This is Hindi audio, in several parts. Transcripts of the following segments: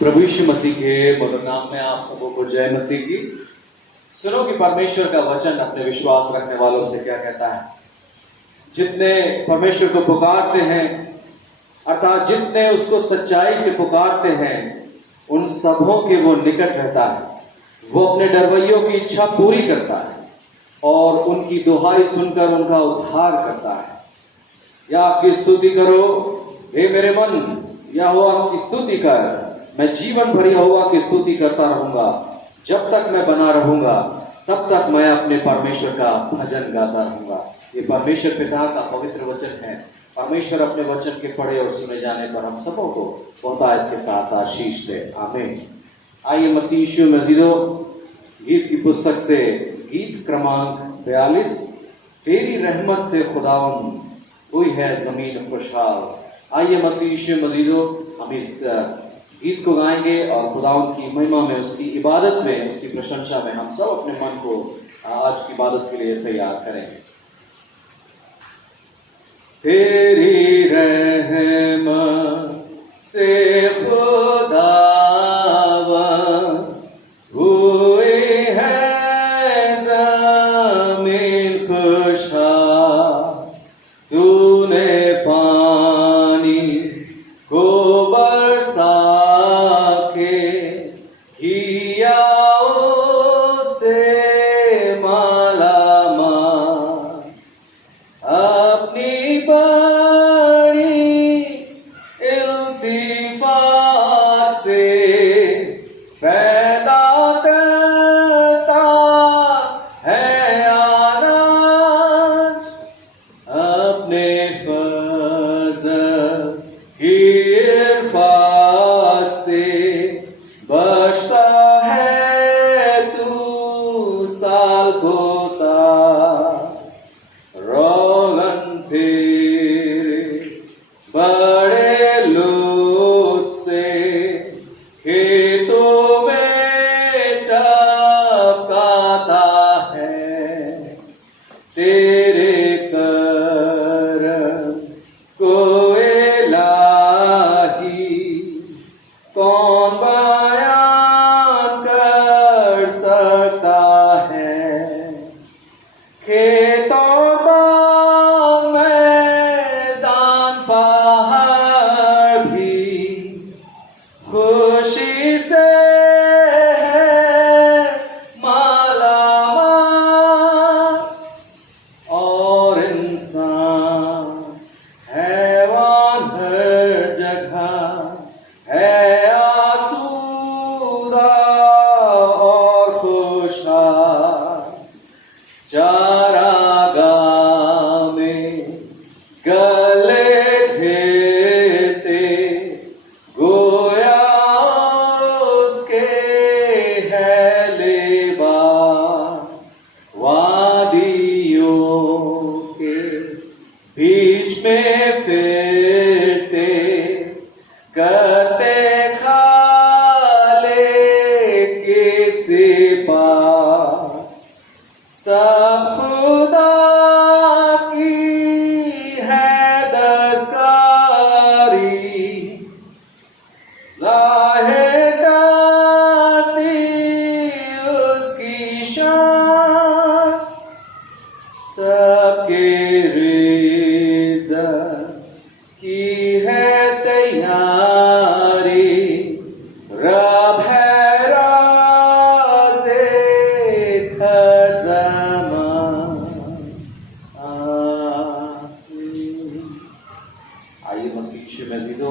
प्रभु यीशु मसीह के मधुर नाम में आप सबों को जय मसीह की। सुनो कि परमेश्वर का वचन अपने विश्वास रखने वालों से क्या कहता है। जितने परमेश्वर को पुकारते हैं, अर्थात जितने उसको सच्चाई से पुकारते हैं, उन सबों के वो निकट रहता है। वो अपने डरवैयों की इच्छा पूरी करता है और उनकी दुहाई सुनकर उनका उद्धार करता है। या आपकी स्तुति करो हे मेरे मन, यहोवा की स्तुति कर। मैं जीवन भर यहोवा की स्तुति करता रहूंगा। जब तक मैं बना रहूंगा तब तक मैं अपने परमेश्वर का भजन गाता रहूंगा। ये परमेश्वर पिता का पवित्र वचन है। परमेश्वर अपने वचन के पढ़े और सुने जाने पर हम सबों को बहुतायत के साथ आशीष दे। आमीन। आइए मसीह यीशु में गीत की पुस्तक से गीत क्रमांक 42, तेरी रहमत से खुदावन हुई है जमीन खुशहाल। आइए मसीह यीशु मजीदो हम इस गीत को गाएंगे और खुदावन की महिमा में, उसकी इबादत में, उसकी प्रशंसा में हम सब अपने मन को आज की इबादत के लिए तैयार करेंगे। तेरी रहमत से खुदावन हुई है ज़मीन खुशहाल। तूने पानी को बरसा के किया उसे मालामाल। अपनी बड़ी इल्तिफात से पैदा करता है अनाज। अपने फजल की इरफात से बचता है तू साल को ताज। रोगन तेरे बड़े लुत्फ से खेतों में टपकाता है। तेरे करम को इलाही कौन बयान कर सकता है। खेतों बाग मैदान पहाड़ भी खुशी से है मालामाल। और इंसान हैवान हर जगह है आसूदा और खुशहाल। चारागाह में गले घेरते गोया उसके है लेबास। वादियों के बीच में फिरते करते खाले के सिपास। सब खुदा की है दस्तकारी, ज़ाहिर करती उसकी शान। सबके रिज़्क़ की है तैयारी, रब है राज़े हर ज़मान। आमीन। आइए मसीह यीशु में जीतो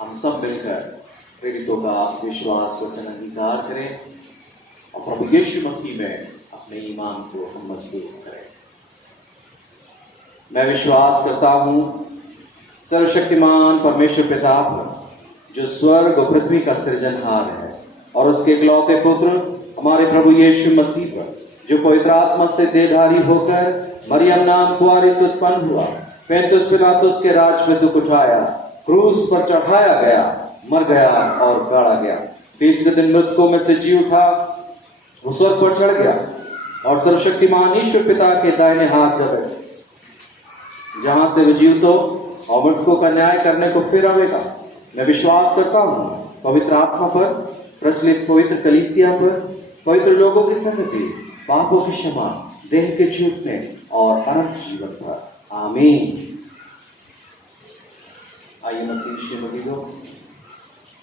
हम सब मिलकर प्रेरितों का विश्वास वचन अंगीकार करें और प्रभु यीशु मसीह में अपने ईमान को हम मजबूत करें। मैं विश्वास करता हूँ सर्वशक्तिमान परमेश्वर पिता पर, जो स्वर्ग और पृथ्वी का सृजनहार है, और उसके इकलौते पुत्र हमारे प्रभु यीशु मसीह पर, जो पवित्र आत्मा से देहधारी होकर मरियम नाम कुंवारी से उत्पन्न हुआ, पैंतुस पिलातुस के राज में दुख उठाया, क्रूस पर चढ़ाया गया, मर गया और गाड़ा गया, तीसरे दिन मृतकों में से जी उठा, वो स्वर्ग पर चढ़ गया और सर्वशक्तिमान ईश्वर पिता के दाहिने हाथ पर, जहां से वो जीवतों और मृतकों का न्याय करने को फिर आवेगा। मैं विश्वास करता हूँ पवित्र आत्मा पर, प्रचलित पवित्र कलीसिया पर, पवित्र लोगों की संगति, पापों की क्षमा, देह के छूटने और अनंत जीवन पर। आमीन। आइए मसीह श्रीमती लोग,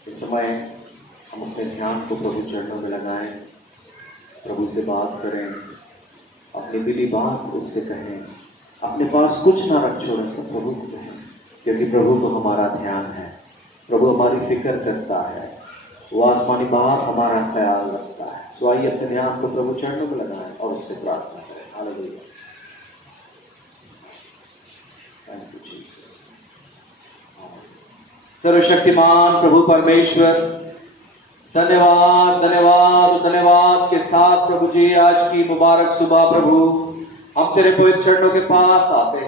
इस समय हम अपने ध्यान को प्रभु चरणों में लगाएं, प्रभु से बात करें, अपनी दिली बात उससे कहें, अपने पास कुछ ना रख छोड़ें, सब प्रभु को कहें, क्योंकि प्रभु तो हमारा ध्यान है, प्रभु हमारी फिक्र करता है, वो आसमानी बात हमारा ख्याल रखता है। सो आइए अपने ध्यान को प्रभु चरणों में लगाएं और उससे प्रार्थना करें। हालेलुया। Thank you Jesus. सर्वशक्तिमान प्रभु परमेश्वर, धन्यवाद धन्यवाद धन्यवाद के साथ प्रभु जी आज की मुबारक सुबह प्रभु हम तेरे पवित्र चरणों के पास आते,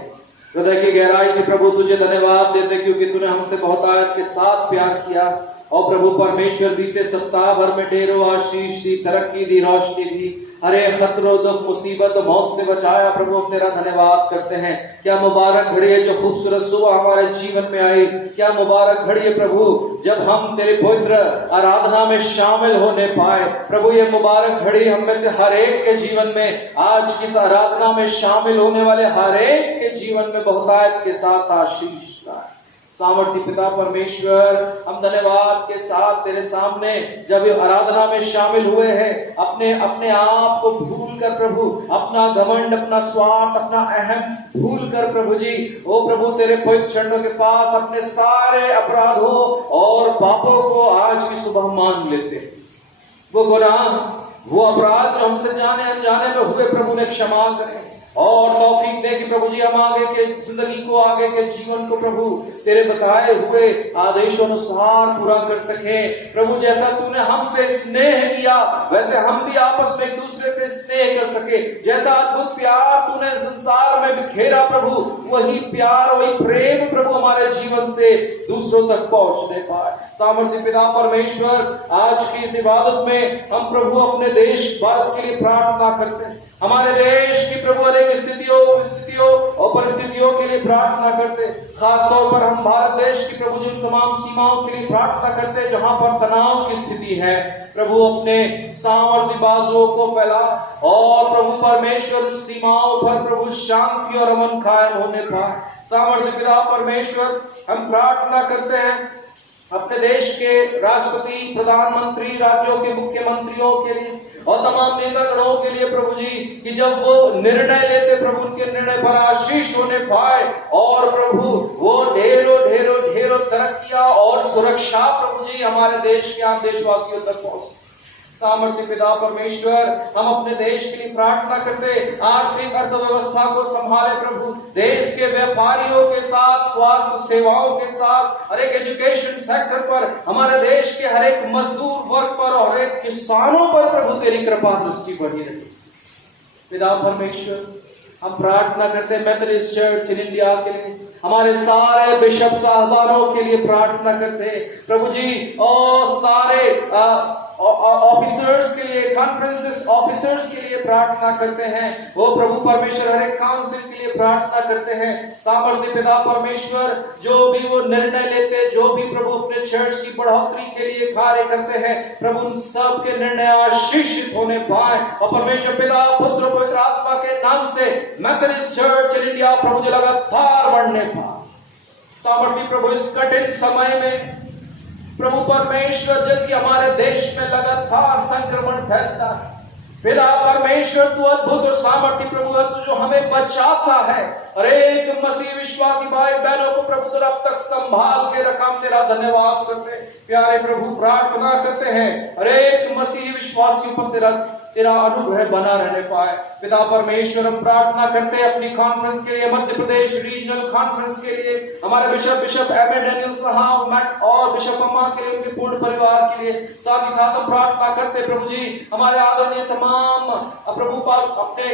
हृदय की गहराई से प्रभु तुझे धन्यवाद देते, क्योंकि तूने हमसे बहुत आयत के साथ प्यार किया। और प्रभु परमेश्वर बीते सप्ताह भर में ढेरों आशीष दी, तरक्की दी, रोशनी दी, अरे खतरों दुख मुसीबत मौत से बचाया। प्रभु हम तेरा धन्यवाद करते हैं। क्या मुबारक घड़ी है जो खूबसूरत सुबह हमारे जीवन में आई। क्या मुबारक घड़ी है प्रभु जब हम तेरे पवित्र आराधना में शामिल होने पाए। प्रभु ये मुबारक घड़ी हम में से हर एक के जीवन में, आज की आराधना में शामिल होने वाले हर एक के जीवन में बहुतायत के साथ आशीष लाए। सामर्थ्य पिता परमेश्वर, हम धन्यवाद के साथ तेरे सामने जब आराधना में शामिल हुए हैं, अपने अपने आप को भूल कर प्रभु, अपना घमंड, अपना स्वार्थ, अपना अहम भूल कर प्रभु जी, ओ प्रभु तेरे पवित्र चरणों के पास अपने सारे अपराधों और पापों को आज की सुबह मान लेते हैं। वो गुनाह, वो अपराध जो हमसे जाने अनजाने में हुए, प्रभु ने क्षमा करें और तौफीक दे कि प्रभु जी हम आगे के जिंदगी को, आगे के जीवन को प्रभु तेरे बताए हुए आदेशों अनुसार पूरा कर सके। प्रभु जैसा तूने हमसे स्नेह किया, वैसे हम भी आपस में एक दूसरे से स्नेह कर सके। जैसा अद्भुत प्यार तूने संसार में बिखेरा प्रभु, वही प्यार, वही प्रेम प्रभु हमारे जीवन से दूसरों तक पहुंचने पाए। सामर्थ्य पिता परमेश्वर, आज की इस इबादत में हम प्रभु अपने देश भारत के लिए प्रार्थना करते हैं। हमारे देश की प्रभु अनेक स्थितियों और परिस्थितियों के लिए प्रार्थना करते, खासतौर पर हम भारत देश की प्रभु जिन तमाम सीमाओं के लिए प्रार्थना करते हैं जहां पर तनाव की स्थिति है। प्रभु अपने सामर्थ्य बाजुओं को फैला और प्रभु परमेश्वर सीमाओं पर प्रभु शांति और अमन कायम होने पाए। सामर्थ्य पिता परमेश्वर, हम प्रार्थना करते हैं अपने देश के राष्ट्रपति, प्रधानमंत्री, राज्यों के मुख्यमंत्रियों के लिए और तमाम नेतागणों के लिए प्रभु जी, कि जब वो निर्णय लेते प्रभु उनके निर्णय पर आशीष होने पाए और प्रभु वो ढेरों ढेरों ढेरों तरक्कियां और सुरक्षा प्रभु जी हमारे देश के आम देशवासियों तक पहुंचे। सामर्थ्य पिता परमेश्वर, हम अपने देश के लिए प्रार्थना करते, आर्थिक अर्थव्यवस्था को संभाले प्रभु, देश के व्यापारियों के साथ, स्वास्थ्य सेवाओं के साथ, हर एक एजुकेशन सेक्टर पर, हमारे देश के हर एक मजदूर वर्ग पर और हर एक किसानों पर प्रभु तेरी कृपा दृष्टि बढ़ी रहे। पिता परमेश्वर, हम प्रार्थना करते हैं मेथोडिस्ट चर्च इन इंडिया के लिए, हमारे सारे बिशप साहबानों के लिए प्रार्थना करते हैं प्रभु जी, और सारे ऑफिसर्स के लिए, कॉन्फ्रेंसेस ऑफिसर्स के लिए प्रार्थना करते हैं। वो प्रभु परमेश्वर हर एक काउंसिल के लिए प्रार्थना करते हैं। सामर्थ्य पिता परमेश्वर, जो भी वो निर्णय लेते, जो भी प्रभु अपने चर्च की बढ़ोतरी के लिए कार्य करते हैं, प्रभु उन सब के निर्णय आशीषित होने पाए और परमेश्वर पिता, पुत्र, पवित्र आत्मा के नाम से मेथोडिस्ट चर्च इन इंडिया प्रभु जी लगातार बढ़ने पाए। सामर्थ्य प्रभु, इस कठिन समय में प्रभु परमेश्वर, जबकि हमारे देश में लगातार संक्रमण फैलता है, पिता परमेश्वर तू अद्भुत और सामर्थ्य प्रभु है, तू जो हमें बचाता है। अरे एक मसीह विश्वासी भाई बहनों को प्रभु तेरा अब तक संभाल के रखा, हम तेरा धन्यवाद करते हैं। प्यारे प्रभु, प्रार्थना करते हैं अरे एक मसीह विश्वासियों पर तेरा अनुग्रह बना रहने पाए। पिता परमेश्वर, हम प्रार्थना करते हैं अपनी कॉन्फ्रेंस के लिए, मध्य प्रदेश रीजनल कॉन्फ्रेंस के लिए, हमारे बिशप एम.ए. डैनियल साहब और बिशप अम्मा के लिए, उनके पूर्ण परिवार के लिए। साथ ही साथ हम प्रार्थना करते प्रभु जी हमारे आदरणीय तमाम प्रभु अपने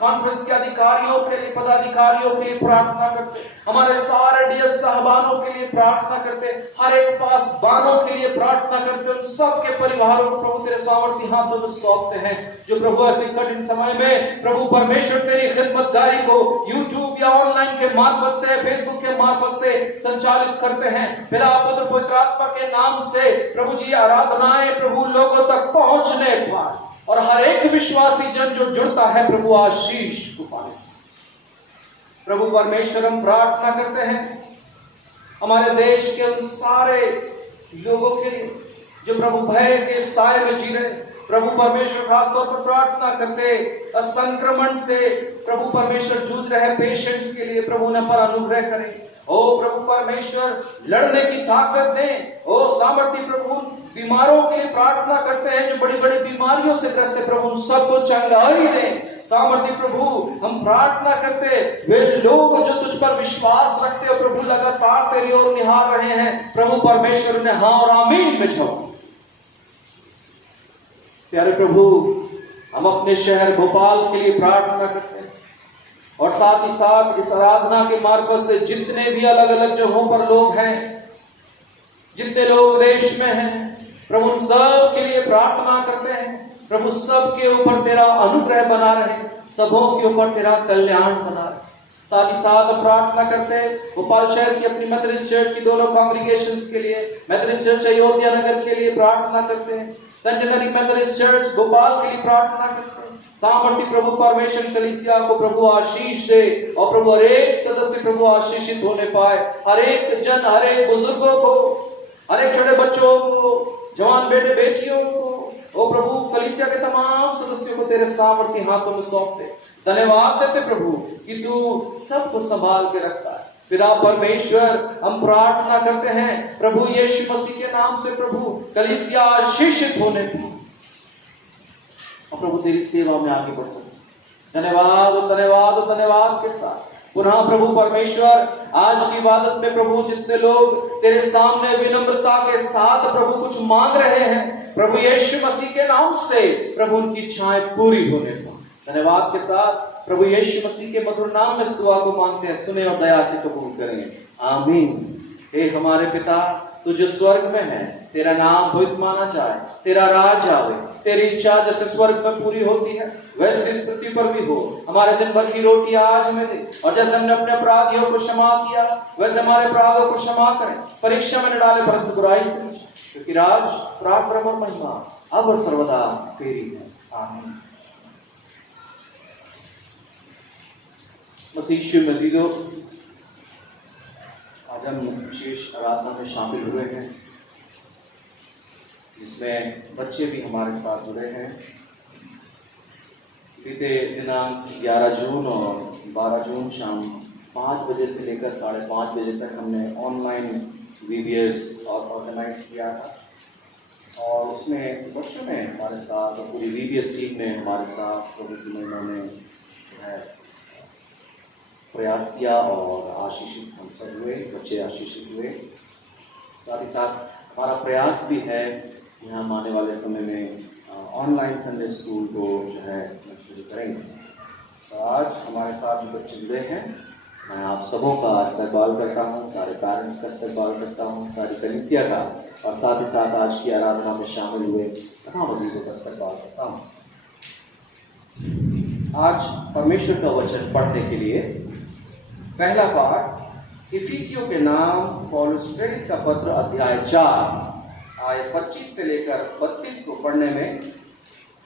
कॉन्फ्रेंस के अधिकारियों के लिए, पदाधिकारियों के लिए प्रार्थना करते, हमारे सारे डीएस साहबानों के लिए प्रार्थना करते, हर एक पास बानों के लिए प्रार्थना करते, उन सबके परिवारों को प्रभु तेरे सामर्थ्य हाथों में सौंपते हैं, जो प्रभु ऐसे कठिन समय में प्रभु परमेश्वर तेरी खिदमतगारी को यूट्यूब या ऑनलाइन के मार्फत से, फेसबुक के मार्फत से संचालित करते हैं। पिता पुत्र पवित्र आत्मा के नाम से प्रभु जी आराधनाएं प्रभु लोगों तक पहुंचने पाए और हर एक विश्वासी जन जो जुड़ता है प्रभु आशीष को पाए। प्रभु परमेश्वर हम प्रार्थना करते हैं हमारे देश के उन सारे लोगों के लिए जो प्रभु भय के साए में जी रहे, प्रभु परमेश्वर खासतौर पर प्रार्थना करते संक्रमण से प्रभु परमेश्वर जूझ रहे पेशेंट्स के लिए प्रभु न पर अनुग्रह करें। ओ प्रभु परमेश्वर लड़ने की ताकत दें। ओ सामर्थ्य प्रभु बीमारों के लिए प्रार्थना करते हैं जो बड़ी बड़ी बीमारियों से ग्रस्त है, प्रभु सबको चंगाई दें। सामर्थ्य प्रभु हम प्रार्थना करते वे लोग जो तुझ पर विश्वास रखते हो प्रभु लगातार तेरी ओर निहार रहे हैं, प्रभु परमेश्वर ने हाँ और आमीन में जाओ। प्यारे प्रभु हम अपने शहर भोपाल के लिए प्रार्थना करते हैं और साथ ही साथ इस आराधना के मार्फत से जितने भी अलग अलग जगहों पर लोग हैं, जितने लोग देश में हैं, प्रभु सब के लिए प्रार्थना करते हैं। प्रभु सब के ऊपर तेरा अनुग्रह बना रहे, सबों के ऊपर तेरा कल्याण बना रहे। साथ ही साथ प्रार्थना करते हैं भोपाल शहर की अपनी मेथोडिस्ट चर्च की दोनों कांग्रीगेशंस के लिए, मेथोडिस्ट चर्च अयोध्या नगर के लिए प्रार्थना करते हैं, सेंटेनरी मेथोडिस्ट चर्च भोपाल के लिए प्रार्थना करते हैं। सामर्थ्य प्रभु परमेश्वर कलीसिया को प्रभु आशीष दे और प्रभु हर एक सदस्य प्रभु आशीषित होने पाए, हर एक जन, हर एक बुजुर्गों को, हर एक छोटे बच्चों को, जवान बेटे बेटियों को, ओ प्रभु कलीसिया के तमाम सदस्यों को तेरे सामर्थ्य हाथों में सौंपते धन्यवाद देते प्रभु कि तू सबको संभाल के रखता है। पिता परमेश्वर हम प्रार्थना करते हैं प्रभु यीशु मसीह के नाम से प्रभु कलीसिया आशीषित होने पाए और प्रभु तेरी सेवा में आगे बढ़ सके। धन्यवाद धन्यवाद धन्यवाद के साथ पुनः प्रभु परमेश्वर आज की इबादत में प्रभु जितने लोग तेरे सामने विनम्रता के साथ प्रभु कुछ मांग रहे हैं, प्रभु यीशु मसीह के नाम से प्रभु उनकी इच्छाएं पूरी होने पाए। धन्यवाद के साथ प्रभु यीशु मसीह के मधुर नाम में इस दुआ को मांगते हैं, सुने और दया से कबूल करें, आमीन। हे हमारे पिता तू जो स्वर्ग में है, तेरा नाम पवित्र माना जाए, तेरा राज आवे, तेरी इच्छा जैसे स्वर्ग में पूरी होती है वैसे इस पृथ्वी पर भी हो। हमारे दिन भर की रोटी आज हमें दे और जैसे हमने अपने अपराधियों को क्षमा किया वैसे हमारे अपराधों को क्षमा करें, परीक्षा में न डाले परंतु बुराई से बचाए, क्योंकि राज पराक्रम और महिमा अब और सर्वदा तेरी है, आमीन। मसीह मसीदो आज हम विशेष आराधना में शामिल हुए हैं जिसमें बच्चे भी हमारे साथ जुड़े हैं। बीते दिनांक 11 जून और 12 जून शाम 5 बजे से लेकर 5:30 बजे तक हमने ऑनलाइन VBS ऑर्गेनाइज किया था और उसमें बच्चों ने हमारे साथ और पूरी VBS टीम ने हमारे साथ प्रभु की महिमा में प्रयास किया और आशीषित हम सब हुए, बच्चे आशीषित हुए। साथ ही साथ हमारा प्रयास भी है कि हम आने वाले समय में ऑनलाइन संडे स्कूल को जो है शुरू करेंगे। तो आज हमारे साथ जो बच्चे जुड़े हैं मैं आप सबों का इस्तकबाल करता हूँ, सारे पेरेंट्स का इस्तकबाल करता हूँ, सारी कलीसिया का, और साथ ही साथ आज की आराधना में शामिल हुए तमाम अजीजों का इस्तकबाल करता हूँ। आज परमेश्वर का वचन पढ़ने के लिए पहला पाठ इफिसियों के नाम पौलुस प्रेरित का पत्र अध्याय 4 आयत 25 से लेकर 32 को पढ़ने में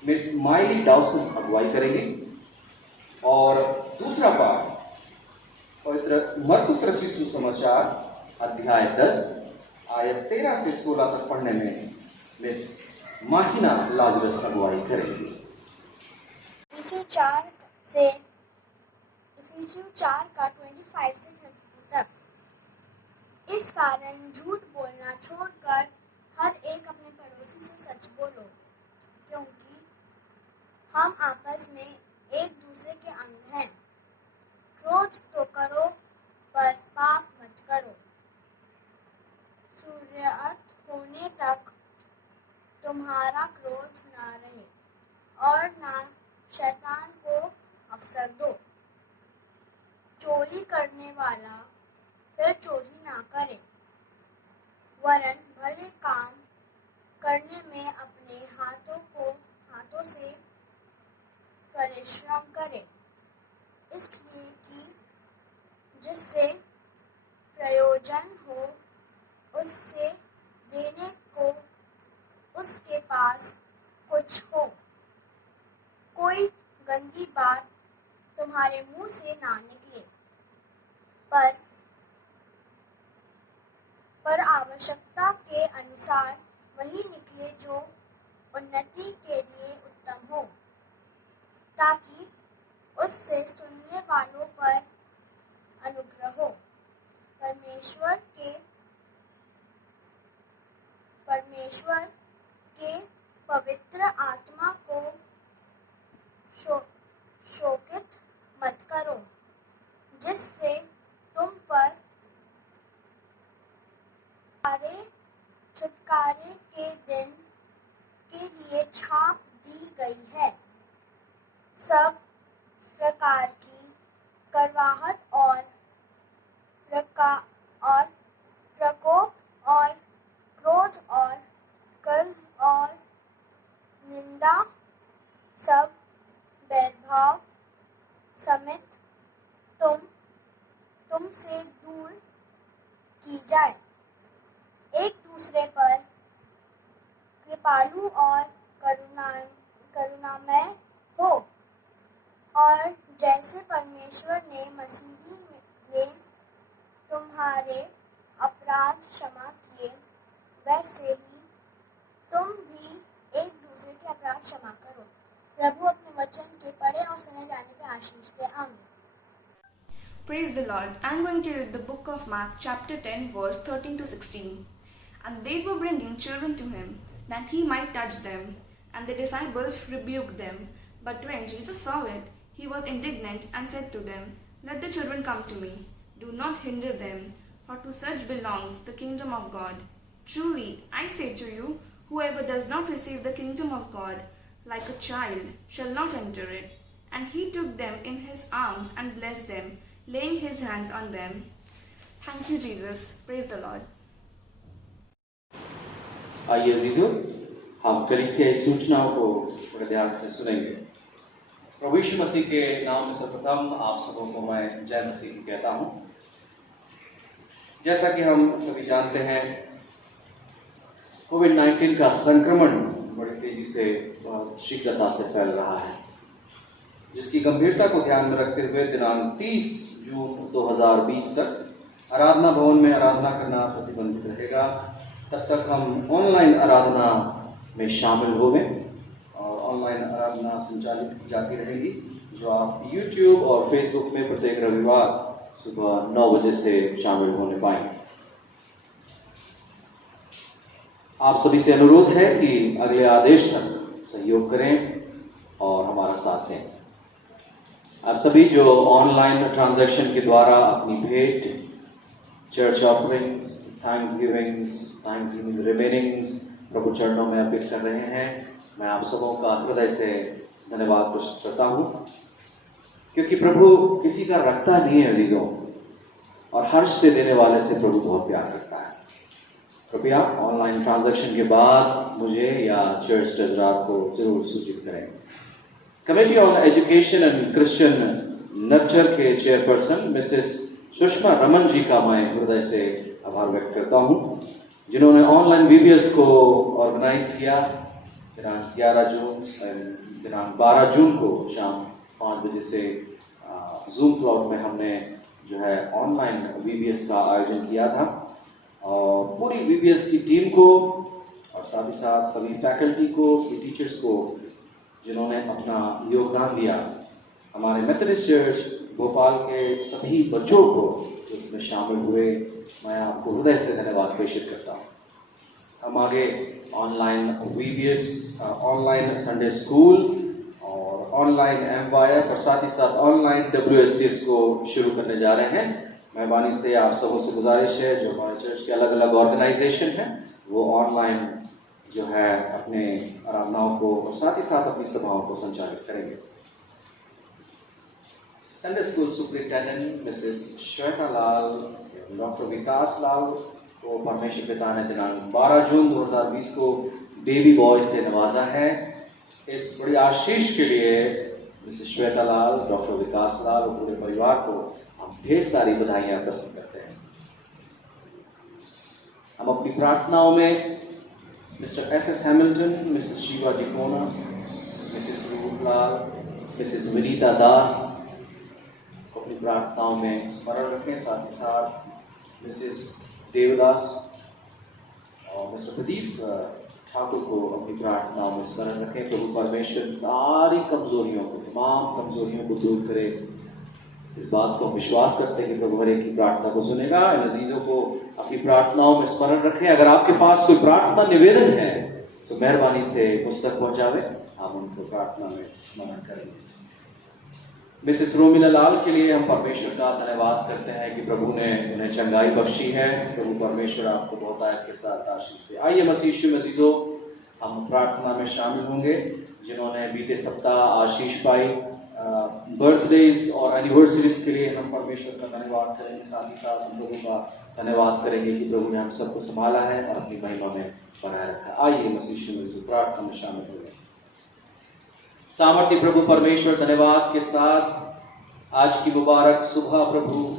मिस माइली डाउसन अगुवाई करेंगी और दूसरा पाठ पवित्र मरकुस रचित सुसमाचार अध्याय 10 आयत 13 से 16 तक पढ़ने में मिस माहिना लाजरस अगुवाई करेंगी। इफिसियों 4 का 25 से 32 तक। इस कारण झूठ बोलना छोड़कर हर एक अपने पड़ोसी से सच बोलो, क्योंकि हम आपस में एक दूसरे के अंग हैं। क्रोध तो करो पर पाप मत करो। सूर्यास्त होने तक तुम्हारा क्रोध ना रहे और ना शैतान को अवसर दो। चोरी करने वाला फिर चोरी ना करे, वरन भले काम करने में अपने हाथों से परिश्रम करे, इसलिए कि जिससे प्रयोजन हो उससे देने को उसके पास कुछ हो। कोई गंदी बात तुम्हारे मुंह से ना निकले, पर आवश्यकता के अनुसार वही निकले जो उन्नति के लिए उत्तम हो, ताकि उससे सुनने वालों पर अनुग्रह हो। परमेश्वर के पवित्र आत्मा को शोकित मत करो, जिससे तुम पर छुटकारे के दिन के लिए छाप दी गई है। सब प्रकार की करवाहट और प्रकोप और क्रोध और कलह और निंदा सब वैरभाव समेत तुमसे दूर की जाए। एक दूसरे पर कृपालु और करुणामय हो, और जैसे परमेश्वर ने मसीही में तुम्हारे अपराध क्षमा किए, वैसे ही तुम भी एक दूसरे के अपराध क्षमा करो। प्रभु अपने वचन के पढ़े और सुने जाने पे आशीष दे। आमीन। Praise the Lord. I'm going to read the book of Mark, chapter 10, verse 13 to 16. And they were bringing children to him, that he might touch them. And the disciples rebuked them. But when Jesus saw it, he was indignant and said to them, Let the children come to me. Do not hinder them, for to such belongs the kingdom of God. Truly, I say to you, whoever does not receive the kingdom of God like a child shall not enter it. And he took them in his arms and blessed them, laying his hands on them. Thank you, Jesus. Praise the Lord. आइए अजीजों, हम कलीसिया की सूचनाओं को बड़े ध्यान से सुनेंगे। प्रभु यीशु मसीह के नाम में सर्वप्रथम आप सबों को मैं जय मसीह कहता हूँ। जैसा कि हम सभी जानते हैं, कोविड-19 का संक्रमण बड़ी तेजी से और शीघ्रता से फैल रहा है, जिसकी गंभीरता को ध्यान में रखते हुए दिनांक 30 जून 2020 तक आराधना भवन में आराधना करना प्रतिबंधित रहेगा। तब तक हम ऑनलाइन आराधना में शामिल होंगे और ऑनलाइन आराधना संचालित की जाती रहेगी, जो आप YouTube और Facebook में प्रत्येक रविवार सुबह 9 बजे से शामिल होने पाएंगे। आप सभी से अनुरोध है कि अगले आदेश तक सहयोग करें और हमारा साथ दें। आप सभी जो ऑनलाइन ट्रांजैक्शन के द्वारा अपनी भेंट, चर्च ऑफरिंग्स, थैंक्सगिविंग रिमेनिंग्स प्रभु चरणों में अर्पित कर रहे हैं, मैं आप सबों का हृदय से धन्यवाद प्रस्तुत करता हूँ, क्योंकि प्रभु किसी का रखता नहीं है अजीजों, और हर्ष से देने वाले से प्रभु बहुत प्यार करता है। कृपया ऑनलाइन ट्रांजैक्शन के बाद मुझे या चर्च ट्रेजरर को जरूर सूचित करें। Committee on education and Christian nurture के चेयरपर्सन मिसेस सुषमा रमन जी का मैं हृदय से आभार व्यक्त करता हूँ, जिन्होंने ऑनलाइन VBS को ऑर्गेनाइज किया। दिनांक 12 जून को शाम 5 बजे से जूम क्लाउड में हमने जो है ऑनलाइन VBS का आयोजन किया था, और पूरी VBS की टीम को और साथ ही साथ सभी फैकल्टी को, टीचर्स को जिन्होंने अपना योगदान दिया, हमारे मेथोडिस्ट चर्च भोपाल के सभी बच्चों को इसमें शामिल हुए, मैं आपको हृदय से धन्यवाद प्रेषित करता हूँ। हम आगे online VBS, online Sunday school और ऑनलाइन MYF और साथ ही साथ ऑनलाइन WSCS को शुरू करने जा रहे हैं। मेहरबानी से आप सबों से गुजारिश है, जो हमारे चर्च के अलग अलग ऑर्गेनाइजेशन हैं, वो ऑनलाइन जो है अपने आराधनाओं को और साथ ही साथ अपनी सभाओं को संचालित करेंगे। Sunday school superintendent Mrs Shweta Lal, doctor Vikas Lal को परमेश्वर पिता ने दिनांक 12 जून 2020 को बेबी बॉय से नवाजा है। इस बड़ी आशीष के लिए मिसेस श्वेता लाल, डॉक्टर विकास लाल और पूरे परिवार को हम ढेर सारी बधाइयाँ प्रस्तुत करते हैं। हम अपनी प्रार्थनाओं में mister S Hamilton, Mrs Shiva डिकोना, मिसेस रूपलाल, मिसेस विनीता दास को अपनी प्रार्थनाओं में स्मरण रखें। साथ ही साथ मिसेस देवदास और मिस्टर प्रदीप ठाकुर को अपनी प्रार्थनाओं में स्मरण रखें। प्रभु परमेश्वर सारी कमजोरियों को, तमाम कमजोरियों को दूर करे। इस बात को विश्वास करते हैं कि प्रभु हर एक की प्रार्थना को सुनेगा। इन अजीजों को अपनी प्रार्थनाओं में स्मरण रखें। अगर आपके पास कोई प्रार्थना निवेदन है तो मेहरबानी से पुस्तक पहुंचावे, हम उनको प्रार्थना में स्मरण करेंगे। मिसेस रोमिला लाल के लिए हम परमेश्वर का धन्यवाद करते हैं कि प्रभु ने उन्हें चंगाई बख्शी है। प्रभु परमेश्वर आपको बहुत आयत के साथ आशीष दे। आइए मसीह यीशु मसीहों, हम प्रार्थना में शामिल होंगे जिन्होंने बीते सप्ताह आशीष पाई। बर्थडेज और एनिवर्सरीज के लिए हम परमेश्वर का धन्यवाद करेंगे। साथ ही साथ हम लोगों का धन्यवाद करेंगे कि प्रभु ने हम सबको संभाला है और अपनी महिमा में बनाए रखा। आइए मसीह यीशु मसीह प्रार्थना में शामिल हो गए। सामर्थ्य प्रभु परमेश्वर, धन्यवाद के साथ आज की मुबारक सुबह प्रभु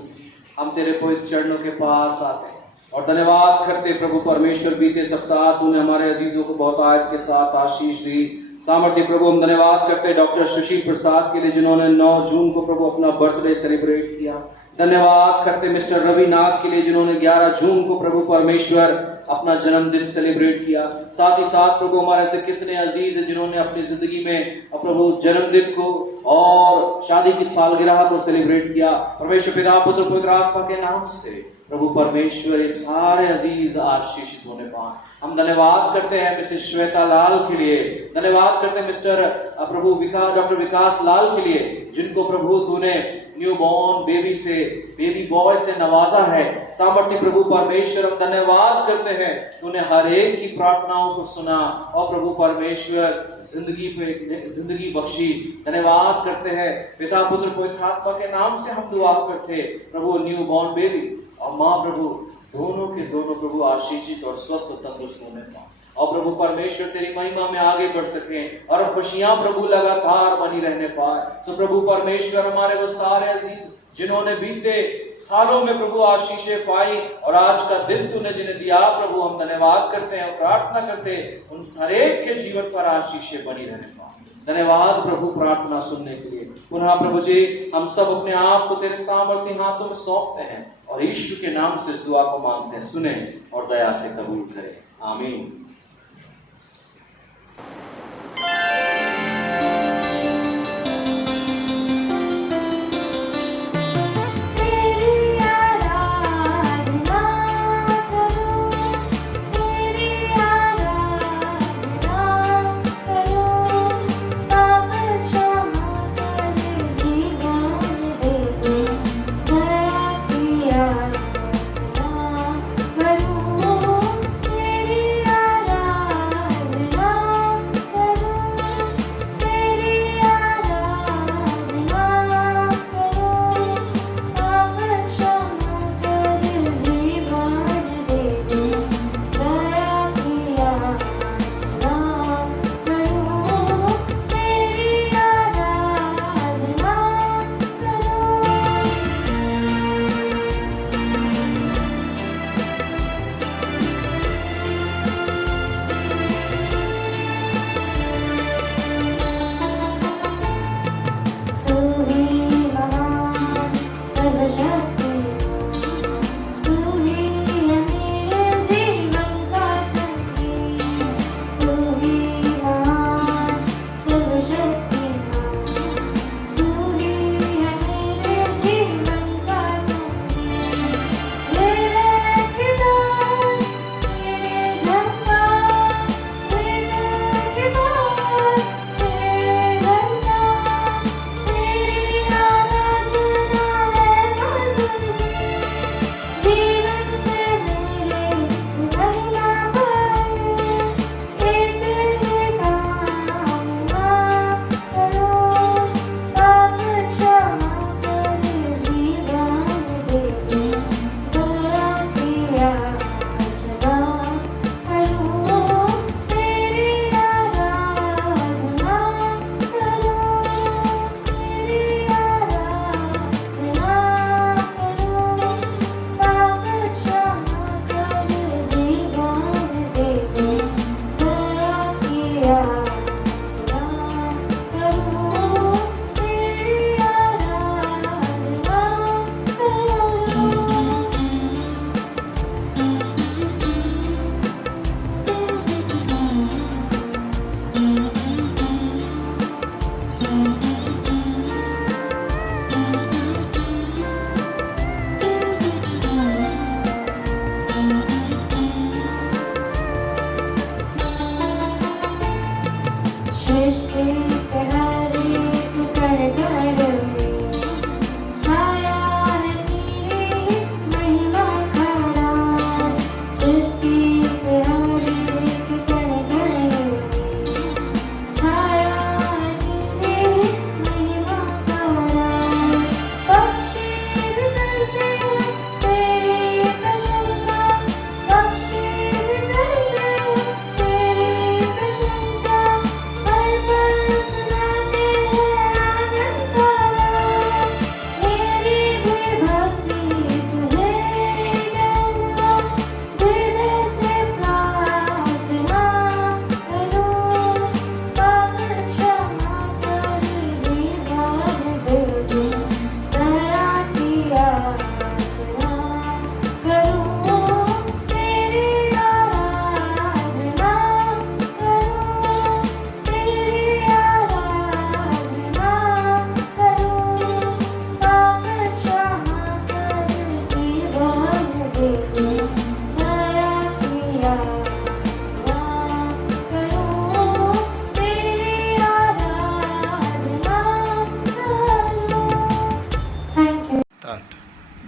हम तेरे पवित्र चरणों के पास आते हैं और धन्यवाद करते प्रभु परमेश्वर, बीते सप्ताह तूने हमारे अजीजों को बहुत आयत के साथ आशीष दी। सामर्थ्य प्रभु हम धन्यवाद करते डॉक्टर सुशील प्रसाद के लिए जिन्होंने 9 जून को प्रभु अपना बर्थडे सेलिब्रेट किया। धन्यवाद करते मिस्टर रविनाथ के लिए जिन्होंने 11 जून को प्रभु परमेश्वर अपना जन्मदिन सेलिब्रेट किया। साथ ही साथ प्रभु हमारे से कितने अजीज हैं जिन्होंने अपनी जिंदगी में प्रभु जन्मदिन को और शादी की सालगिरह को सेलिब्रेट किया। परमेश्वर पिता पुत्र पवित्र आत्मा के नाम से प्रभु परमेश्वर सारे अजीज आशीषित होने पाए। हम धन्यवाद करते हैं मिसेस श्वेता लाल के लिए, धन्यवाद करते हैं मिस्टर प्रभु डॉक्टर विकास लाल के लिए जिनको प्रभु तूने न्यू बॉर्न बेबी बॉय से नवाजा है। सामर्थ्य प्रभु परमेश्वर हम धन्यवाद करते हैं तूने हर एक की प्रार्थनाओं को सुना और प्रभु परमेश्वर जिंदगी बख्शी। धन्यवाद करते हैं पिता पुत्र पवित्र आत्मा के नाम से हम दुआ करते प्रभु न्यू बॉर्न बेबी और माँ प्रभु दोनों के दोनों प्रभु आशीषित और स्वस्थ तंदुरुस्त होने पाए और प्रभु परमेश्वर तेरी महिमा में आगे बढ़ सके और खुशियां प्रभु लगातार बनी रहने पाए। तो प्रभु परमेश्वर हमारे वो सारे अजीज जिन्होंने बीते सालों में प्रभु आशीषें पाई और आज का दिन तूने जिन्हें दिया प्रभु, हम धन्यवाद करते हैं और प्रार्थना करते हैं उन सारे के जीवन पर आशीषें बनी रहने पाए। धन्यवाद प्रभु प्रार्थना सुनने के लिए। पुनः प्रभु जी हम सब अपने आप को तेरे सामर्थ्य हाथों में सौंपते हैं और यीशु के नाम से इस दुआ को मांगते हैं, सुने और दया से कबूल करें। आमीन।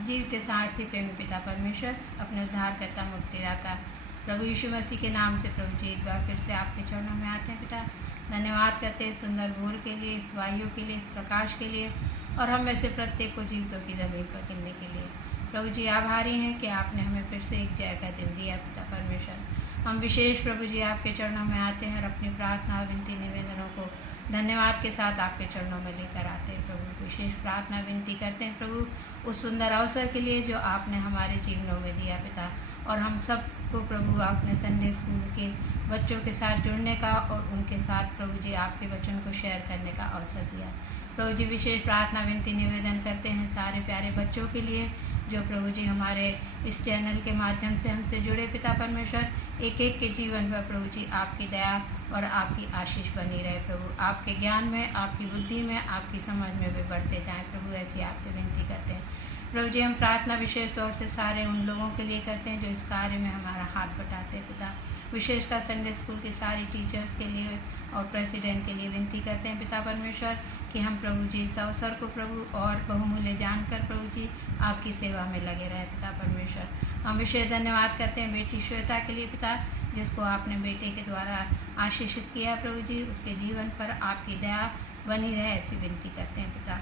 जीवित सारथी प्रेमी पिता परमेश्वर, अपने उद्धारकर्ता मुक्तिदाता प्रभु यीशु मसीह के नाम से प्रभु जी एक बार फिर से आपके चरणों में आते हैं पिता। धन्यवाद करते हैं सुंदर भोर के लिए, इस वायु के लिए, इस प्रकाश के लिए और हम में से प्रत्येक को जीवितों की ज़मीन पर गिनने के लिए। प्रभु जी आभारी हैं कि आपने हमें फिर से एक जय का दिन दिया पिता परमेश्वर। हम विशेष प्रभु जी आपके चरणों में आते हैं और अपनी प्रार्थना विनती निवेदनों को धन्यवाद के साथ आपके चरणों में लेकर आते हैं प्रभु। विशेष प्रार्थना विनती करते हैं प्रभु उस सुंदर अवसर के लिए जो आपने हमारे जीवनों में दिया पिता, और हम सबको प्रभु आपने संडे स्कूल के बच्चों के साथ जुड़ने का और उनके साथ प्रभु जी आपके वचन को शेयर करने का अवसर दिया। प्रभु जी विशेष प्रार्थना विनती निवेदन करते हैं सारे प्यारे बच्चों के लिए जो प्रभु जी हमारे इस चैनल के माध्यम से हमसे जुड़े पिता परमेश्वर। एक एक के जीवन पर प्रभु जी आपकी दया और आपकी आशीष बनी रहे प्रभु। आपके ज्ञान में, आपकी बुद्धि में, आपकी समझ में भी बढ़ते जाएं प्रभु, ऐसी आपसे विनती करते हैं प्रभु जी। हम प्रार्थना विशेष तौर से सारे उन लोगों के लिए करते हैं जो इस कार्य में हमारा हाथ बटाते हैं पिता। विशेषकर संडे स्कूल की सारी टीचर्स के लिए और प्रेसिडेंट के लिए विनती करते हैं पिता परमेश्वर कि हम प्रभु जी इस अवसर को प्रभु और बहुमूल्य जानकर प्रभु जी आपकी सेवा में लगे रहे पिता परमेश्वर। हम विशेष धन्यवाद करते हैं बेटी श्वेता के लिए पिता, जिसको आपने बेटे के द्वारा आशीषित किया प्रभु जी, उसके जीवन पर आपकी दया बनी रहे ऐसी विनती करते हैं पिता।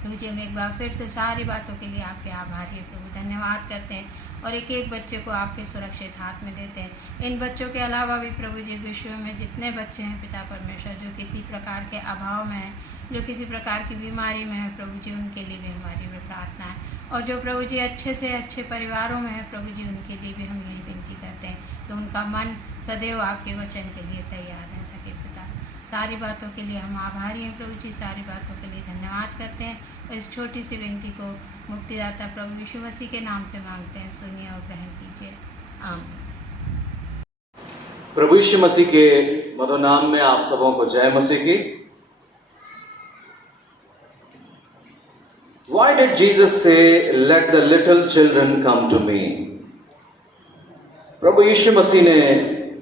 प्रभु जी हम एक बार फिर से सारी बातों के लिए आपके आभारी हैं प्रभु, धन्यवाद करते हैं और एक एक बच्चे को आपके सुरक्षित हाथ में देते हैं। इन बच्चों के अलावा भी प्रभु जी विश्व में जितने बच्चे हैं पिता परमेश्वर जो किसी प्रकार के अभाव में हैं, जो किसी प्रकार की बीमारी में है प्रभु जी, उनके लिए भी हमारी भी प्रार्थना है। और जो प्रभु जी अच्छे से अच्छे परिवारों में है प्रभु जी, उनके लिए भी हम यही विनती करते हैं कि उनका मन सदैव आपके वचन के लिए तैयार रह सके पिता। सारी बातों के लिए हम आभारी हैं प्रभु जी, सारी बातों के लिए धन्यवाद करते हैं और इस छोटी सी विनती को मुक्तिदाता प्रभु यीशु मसीह के नाम से मांगते हैं, सुनिए और ग्रहण कीजिए, आमीन। प्रभु यीशु मसीह के मधुर नाम में आप सबों को जय मसीह की। Why did Jesus say, "Let the little children come to me"? प्रभु यीशु मसीह ने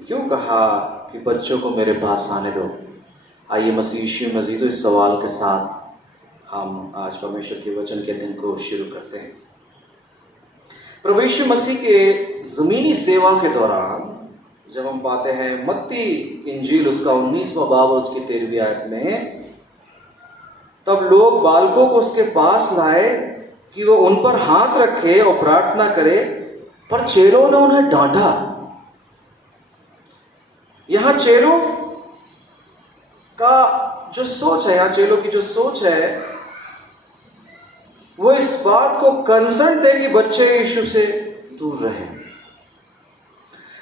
क्यों कहा कि बच्चों को मेरे पास आने दो? आइए मसीह यीशु मसीह इस सवाल के साथ हम आज परमेश्वर के वचन के दिन को शुरू करते हैं। प्रभु यीशु मसीह के जमीनी सेवा के दौरान जब हम पाते हैं मत्ती इंजील उसका 19वां बाब उसकी 13वीं आयत में, तब लोग बालकों को उसके पास लाए कि वो उन पर हाथ रखे और प्रार्थना करे, पर चेलों ने उन्हें डांटा। यहां चेलों का जो सोच है, यहां चेलों की जो सोच है वो इस बात को कंसर्न थे कि बच्चे यीशु से दूर रहे।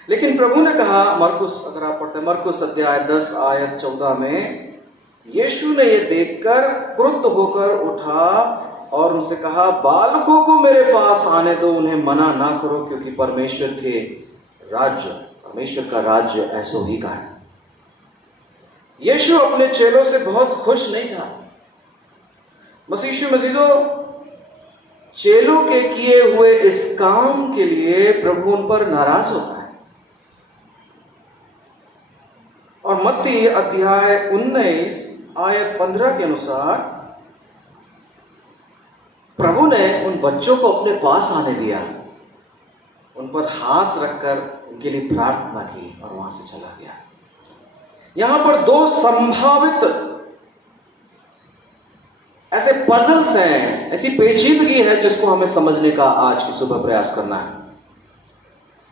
लेकिन प्रभु ने कहा, मरकुस अगर आप पढ़ते हैं मरकुस अध्याय 10 आयत 14 में, यीशु ने यह देखकर क्रुद्ध होकर उठा और उनसे कहा, बालकों को मेरे पास आने दो, उन्हें मना ना करो, क्योंकि परमेश्वर का राज्य ऐसो ही का है। यीशु अपने चेलों से बहुत खुश नहीं था। मसीह चेलों के किए हुए इस काम के लिए प्रभु उन पर नाराज होता है। और मत्ती अध्याय 19 आयत 15 के अनुसार प्रभु ने उन बच्चों को अपने पास आने दिया, उन पर हाथ रखकर उनके लिए प्रार्थना की और वहां से चला गया। यहां पर दो संभावित ऐसे पजल्स हैं, ऐसी पेचीदगी है जिसको हमें समझने का आज की सुबह प्रयास करना है।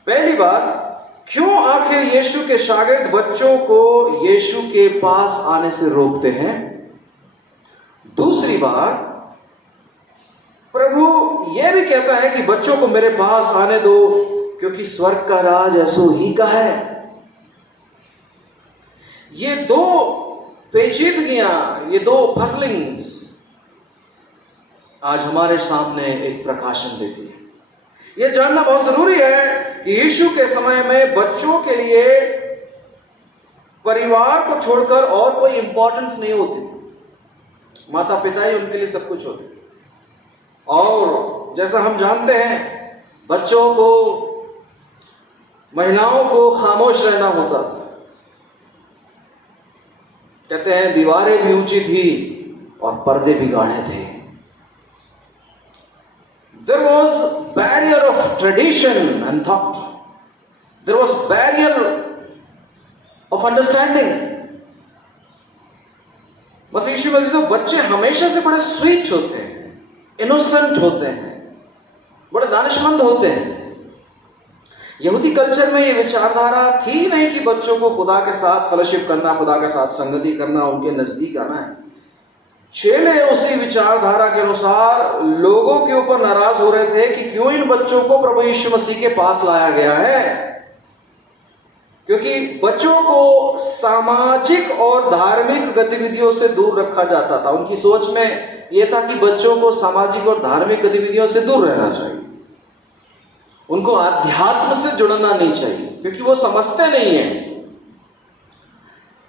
पहली बात, क्यों आखिर यीशु के शागिर्द बच्चों को यीशु के पास आने से रोकते हैं? दूसरी बात, प्रभु यह भी कहता है कि बच्चों को मेरे पास आने दो, क्योंकि स्वर्ग का राज ऐसो ही का है। ये दो पेचीदगियां, ये दो फसलिंग्स आज हमारे सामने एक प्रकाशन देती है। यह जानना बहुत जरूरी है कि यीशु के समय में बच्चों के लिए परिवार को छोड़कर और कोई इंपॉर्टेंस नहीं होती। माता पिता ही उनके लिए सब कुछ होते। और जैसा हम जानते हैं, बच्चों को, महिलाओं को खामोश रहना होता। कहते हैं दीवारें भी ऊंची थी और पर्दे भी गाढ़े थे। There was barrier of tradition and thought. There was barrier of understanding. बस यीशु मसीह तो बच्चे हमेशा से बड़े स्वीट होते हैं, इनोसेंट होते हैं, बड़े दानिशमंद होते हैं। यहूदी कल्चर में ये विचारधारा थी नहीं कि बच्चों को खुदा के साथ फेलोशिप करना, खुदा के साथ संगति करना, उनके नजदीक आना है। चेले उसी विचारधारा के अनुसार लोगों के ऊपर नाराज हो रहे थे कि क्यों इन बच्चों को प्रभु यीशु मसीह के पास लाया गया है, क्योंकि बच्चों को सामाजिक और धार्मिक गतिविधियों से दूर रखा जाता था। उनकी सोच में यह था कि बच्चों को सामाजिक और धार्मिक गतिविधियों से दूर रहना चाहिए, उनको अध्यात्म से जुड़ना नहीं चाहिए, क्योंकि वो समझते नहीं है।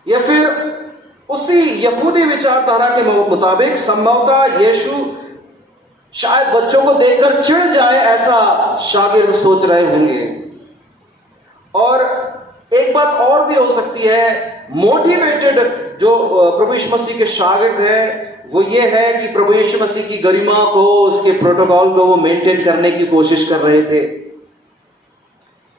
या फिर उसी यहूदी विचारधारा के मुताबिक संभवतः यीशु शायद बच्चों को देखकर चिढ़ जाए, ऐसा शागिर्द सोच रहे होंगे। और एक बात और भी हो सकती है, मोटिवेटेड जो प्रभु यीशु मसीह के शागिर्द है वो ये है कि प्रभु यीशु मसीह की गरिमा को, उसके प्रोटोकॉल को वो मेंटेन करने की कोशिश कर रहे थे,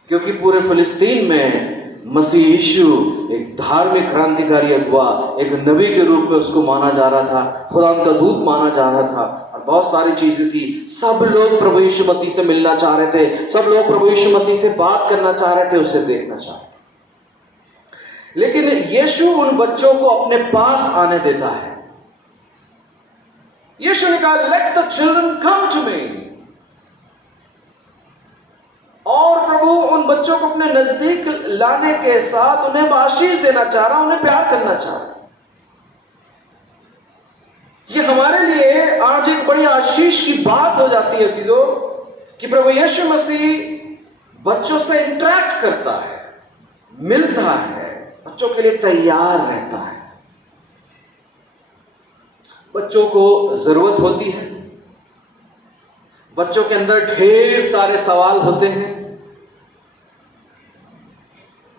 क्योंकि पूरे फिलिस्तीन में मसीह यीशु एक धार्मिक क्रांतिकारी अगुआ, एक नबी के रूप में उसको माना जा रहा था, खुदा का दूत माना जा रहा था, और बहुत सारी चीजें थी। सब लोग प्रभु यीशु मसीह से मिलना चाह रहे थे, सब लोग प्रभु यीशु मसीह से बात करना चाह रहे थे, उसे देखना चाह रहे थे। लेकिन यीशु उन बच्चों को अपने पास आने देता है। यीशु ने कहा, let the children come to me. और प्रभु उन बच्चों को अपने नजदीक लाने के साथ उन्हें आशीष देना चाह रहा, उन्हें प्यार करना चाह रहा। ये हमारे लिए आज एक बड़ी आशीष की बात हो जाती है चीजों कि प्रभु यीशु मसीह बच्चों से इंटरैक्ट करता है, मिलता है, बच्चों के लिए तैयार रहता है। बच्चों को जरूरत होती है, बच्चों के अंदर ढेर सारे सवाल होते हैं,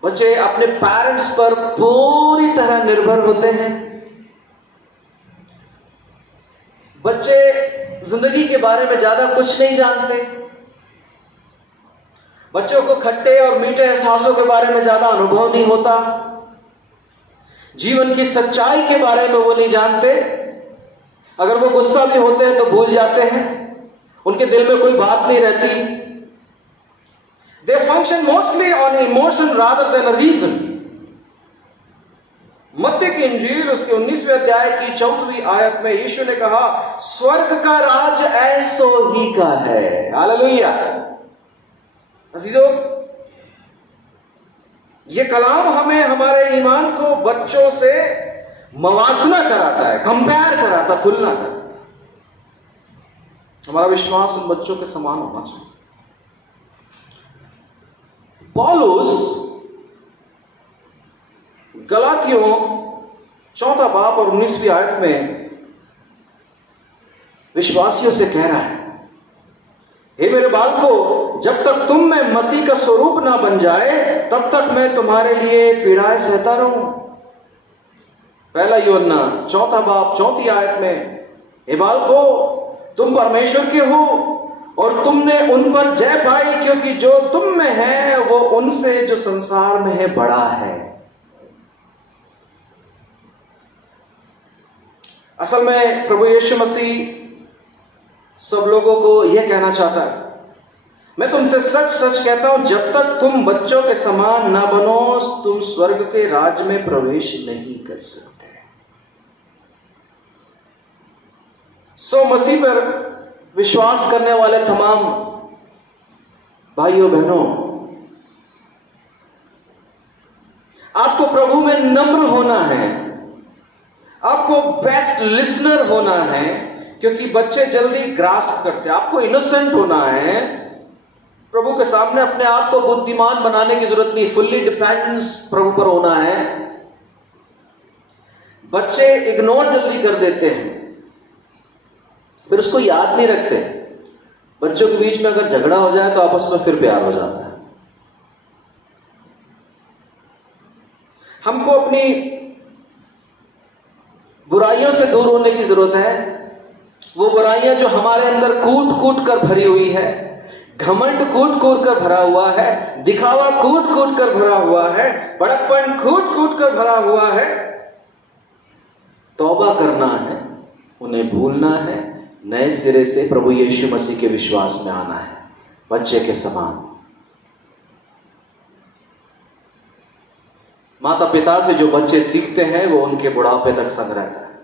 बच्चे अपने पेरेंट्स पर पूरी तरह निर्भर होते हैं, बच्चे जिंदगी के बारे में ज्यादा कुछ नहीं जानते, बच्चों को खट्टे और मीठे एहसासों के बारे में ज्यादा अनुभव नहीं होता, जीवन की सच्चाई के बारे में वो नहीं जानते। अगर वो गुस्सा भी होते हैं तो भूल जाते हैं, उनके दिल में कोई बात नहीं रहती। They function mostly on emotion rather than a reason. मत्ती की इंजील उसके 19वें अध्याय की 14वीं आयत में यीशु ने कहा, स्वर्ग का राज ऐसो ही का है। हालेलुया। अजीजों, ये कलाम हमें हमारे ईमान को बच्चों से मवासना कराता है, कंपेयर कराता, तुलना कराता। हमारा विश्वास उन बच्चों के समान होना चाहिए। पौलुस गलातियों 4 बाब और 19वीं आयत में विश्वासियों से कह रहा है, हे मेरे बालकों, जब तक तुम में मसीह का स्वरूप ना बन जाए तब तक मैं तुम्हारे लिए पीड़ाएं सहता रहूं। पहला यूहन्ना 4 बाब 4 आयत में, हे बालकों, तुम परमेश्वर के हो और तुमने उन पर जय पाई, क्योंकि जो तुम में है वो उनसे जो संसार में है बड़ा है। असल में प्रभु यीशु मसीह सब लोगों को यह कहना चाहता है, मैं तुमसे सच सच कहता हूं, जब तक तुम बच्चों के समान ना बनो तुम स्वर्ग के राज्य में प्रवेश नहीं कर सकते। मसीह पर विश्वास करने वाले तमाम भाइयों बहनों, आपको प्रभु में नम्र होना है, आपको बेस्ट लिसनर होना है, क्योंकि बच्चे जल्दी ग्रास्प करते हैं। आपको इनोसेंट होना है, प्रभु के सामने अपने आप को बुद्धिमान बनाने की जरूरत नहीं, फुल्ली डिपेंडेंस प्रभु पर होना है। बच्चे इग्नोर जल्दी कर देते हैं, फिर उसको याद नहीं रखते। बच्चों के बीच में अगर झगड़ा हो जाए तो आपस में फिर प्यार हो जाता है। हमको अपनी बुराइयों से दूर होने की जरूरत है, वो बुराइयां जो हमारे अंदर कूट कूट कर भरी हुई है, घमंड कूट कूट कर भरा हुआ है, दिखावा कूट कूट कर भरा हुआ है, बड़कपन कूट कूट कर भरा हुआ है, तौबा करना है, उन्हें भूलना है, नए सिरे से प्रभु यीशु मसीह के विश्वास में आना है, बच्चे के समान। माता पिता से जो बच्चे सीखते हैं वो उनके बुढ़ापे तक संग रहता है।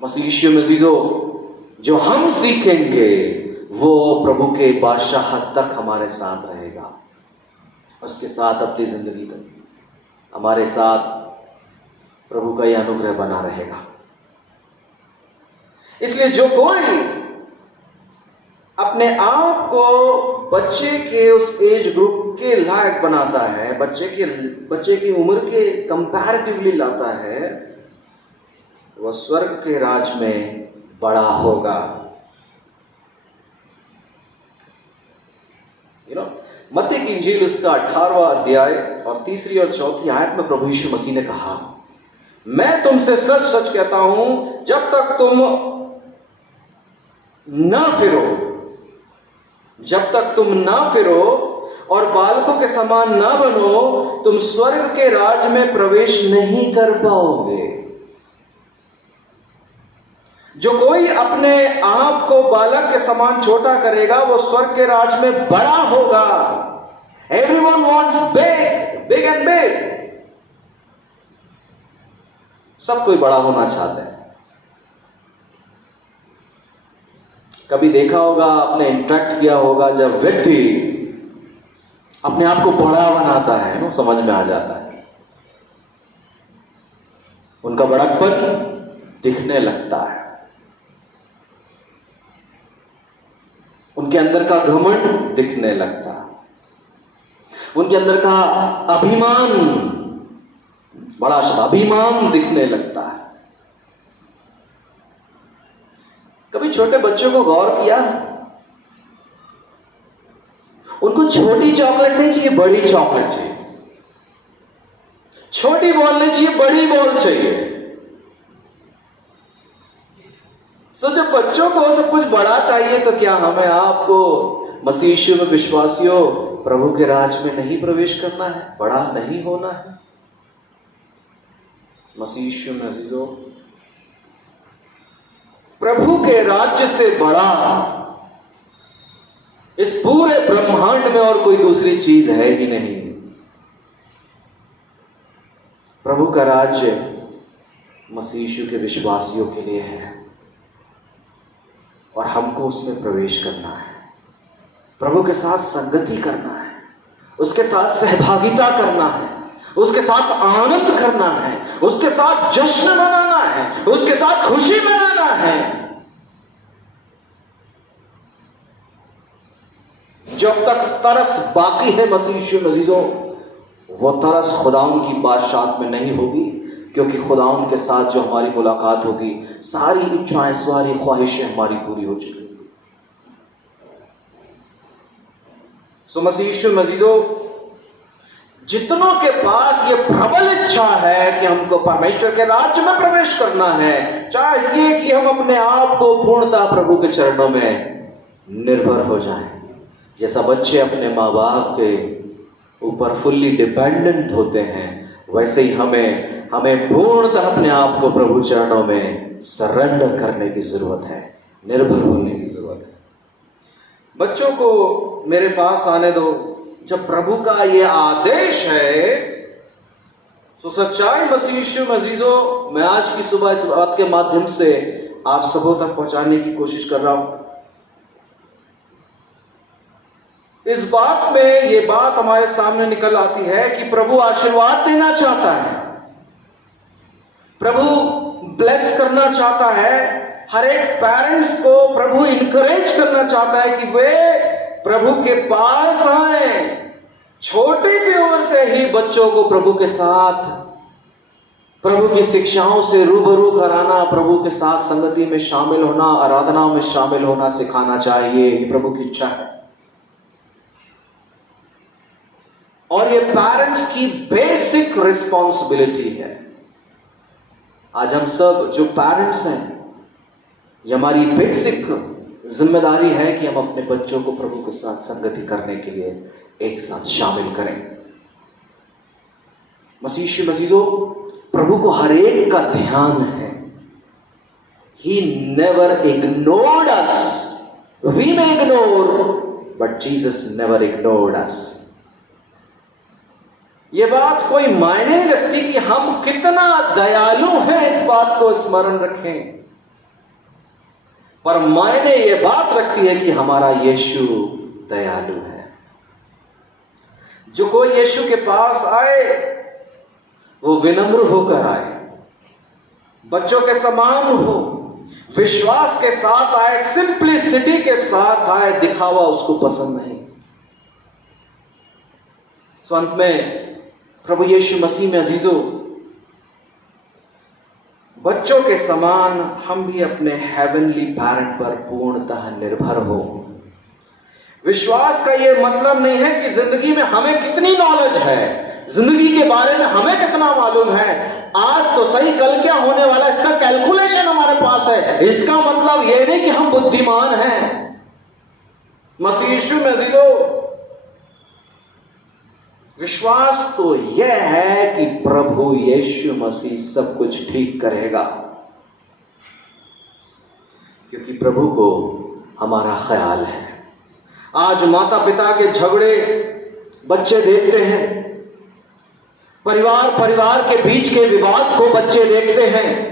मसीह यीशु मसीहो जो हम सीखेंगे वो प्रभु के बादशाह तक हमारे साथ रहेगा, उसके साथ अपनी जिंदगी तक हमारे साथ प्रभु का यह अनुग्रह बना रहेगा। इसलिए जो कोई अपने आप को बच्चे के उस एज ग्रुप के लायक बनाता है, बच्चे की उम्र के कंपैरेटिवली लाता है, वह स्वर्ग के राज में बड़ा होगा। मत्ती की इंजील उसका 18वां अध्याय और 3री और 4थी आयत में प्रभु यीशु मसीह ने कहा, मैं तुमसे सच सच कहता हूं, जब तक तुम ना फिरो और बालकों के समान ना बनो, तुम स्वर्ग के राज में प्रवेश नहीं कर पाओगे। जो कोई अपने आप को बालक के समान छोटा करेगा वो स्वर्ग के राज में बड़ा होगा। Everyone wants big and big. सब कोई बड़ा होना चाहता है। कभी देखा होगा, आपने इंटरेक्ट किया होगा, जब व्यक्ति अपने आप को बड़ा बनाता है ना, समझ में आ जाता है, उनका बड़कपन दिखने लगता है, उनके अंदर का घमंड दिखने लगता है, उनके अंदर का अभिमान, बड़ा अभिमान दिखने लगता है। कभी छोटे बच्चों को गौर किया, उनको छोटी चॉकलेट नहीं चाहिए, बड़ी चॉकलेट चाहिए, छोटी बॉल नहीं चाहिए, बड़ी बॉल चाहिए। तो जब बच्चों को सब कुछ बड़ा चाहिए तो क्या हमें आपको मसीह यीशु में विश्वासियों प्रभु के राज में नहीं प्रवेश करना है, बड़ा नहीं होना है? मसीह यीशु में अजीजों, प्रभु के राज्य से बड़ा इस पूरे ब्रह्मांड में और कोई दूसरी चीज है ही नहीं। प्रभु का राज्य मसीह यीशु के विश्वासियों के लिए है और हमको उसमें प्रवेश करना है, प्रभु के साथ संगति करना है, उसके साथ सहभागिता करना है, उसके साथ आनंद करना है, उसके साथ जश्न मनाना है, उसके साथ खुशी मनाना है। जब तक तरस बाकी है मसीह यीशु अजीजों, वो तरस खुदाउन की बादशाहत में नहीं होगी, क्योंकि खुदाउन के साथ जो हमारी मुलाकात होगी, सारी इच्छाएं, सारी ख्वाहिशें हमारी पूरी हो चुकी। सो मसीह यीशु अजीजों, जितनों के पास ये प्रबल इच्छा है कि हमको परमेश्वर के राज्य में प्रवेश करना है, चाहिए कि हम अपने आप को पूर्णतः प्रभु के चरणों में निर्भर हो जाएं। जैसा बच्चे अपने माँ बाप के ऊपर फुल्ली डिपेंडेंट होते हैं, वैसे ही हमें पूर्णतः अपने आप को प्रभु चरणों में सरेंडर करने की जरूरत है, निर्भर होने की जरूरत है। बच्चों को मेरे पास आने दो। जब प्रभु का ये आदेश है तो सच्चाई मसीह यीशु अजीजों, मैं आज की सुबह इस बात के माध्यम से आप सबों तक पहुंचाने की कोशिश कर रहा हूं। इस बात में ये बात हमारे सामने निकल आती है कि प्रभु आशीर्वाद देना चाहता है, प्रभु ब्लेस करना चाहता है, हर एक पेरेंट्स को प्रभु इनकरेज करना चाहता है कि वे प्रभु के पास आए। छोटी सी उम्र से ही बच्चों को प्रभु के साथ, प्रभु की शिक्षाओं से रूबरू कराना, प्रभु के साथ संगति में शामिल होना, आराधनाओं में शामिल होना सिखाना चाहिए। ये प्रभु की इच्छा है और ये पेरेंट्स की बेसिक रिस्पॉन्सिबिलिटी है। आज हम सब जो पेरेंट्स हैं, ये हमारी बेसिक जिम्मेदारी है कि हम अपने बच्चों को प्रभु के साथ संगति करने के लिए एक साथ शामिल करें। मसीहो, प्रभु को हर एक का ध्यान है। He never ignored us. We may ignore, but Jesus never ignored us. ये बात कोई मायने नहीं रखती कि हम कितना दयालु हैं, इस बात को स्मरण रखें, पर मायने ये बात रखती है कि हमारा यीशु दयालु है। जो कोई यीशु के पास आए वो विनम्र होकर आए, बच्चों के समान हो, विश्वास के साथ आए, सिंप्लिसिटी के साथ आए, दिखावा उसको पसंद नहीं। सो अंत में प्रभु यीशु मसीह में अजीजों, बच्चों के समान हम भी अपने हेवनली पेरेंट पर पूर्णतः निर्भर हो। विश्वास का यह मतलब नहीं है कि जिंदगी में हमें कितनी नॉलेज है, जिंदगी के बारे में हमें कितना मालूम है, आज तो सही कल क्या होने वाला है इसका कैलकुलेशन हमारे पास है। इसका मतलब यह नहीं कि हम बुद्धिमान हैं। मसीह यीशु में अजीजों, विश्वास तो यह है कि प्रभु यीशु मसीह सब कुछ ठीक करेगा, क्योंकि प्रभु को हमारा ख्याल है। आज माता पिता के झगड़े बच्चे देखते हैं, परिवार के बीच के विवाद को बच्चे देखते हैं,